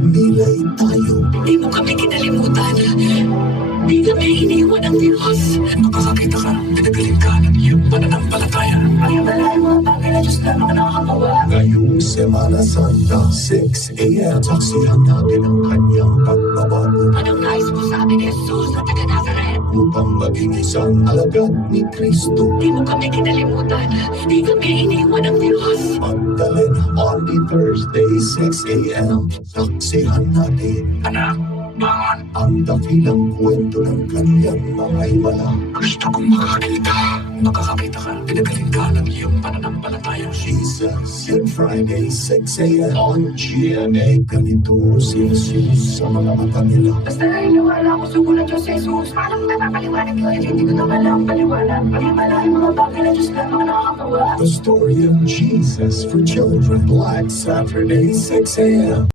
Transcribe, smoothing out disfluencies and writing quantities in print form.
Milay tayo. Di mo kami kinalimutan. Di kami iniwan ng Diyos. Makakakita ka, pinagaling ka ng iyong pananampalataya. Pag-ibalay mga bagay na Diyos lamang nakakagawa. Ngayong Semana Santa, 6 a.m. Saksihan natin ang kanyang pagbabago Anong nais mo sa amin, Jesus na taga Nazaret? upang maging isang alagad ni Kristo. Di mo kami kinalimutan. Di kami iniwan ng Diyos. Magdalena on the Thursday, 6 a.m. Saksihan natin Anak, bangon. ang dakilang kwento ng kanyang mga himala. Gusto kong makakita. Makakakita ka, pinagaling ka ng iyong pananampalataya. Jesus, yan Friday, 6 a.m. on GMA. Ganito si Jesus sa mga mata nila. Basta naniniwala ko sa ulat Diyos Jesus. Paano napapaliwanag yun? Hindi ko naman lang paliwanag. Pag-ibalay mga bagay na Diyos lamang nakakagawa. The story of Jesus for children. Black Saturday, 6 a.m.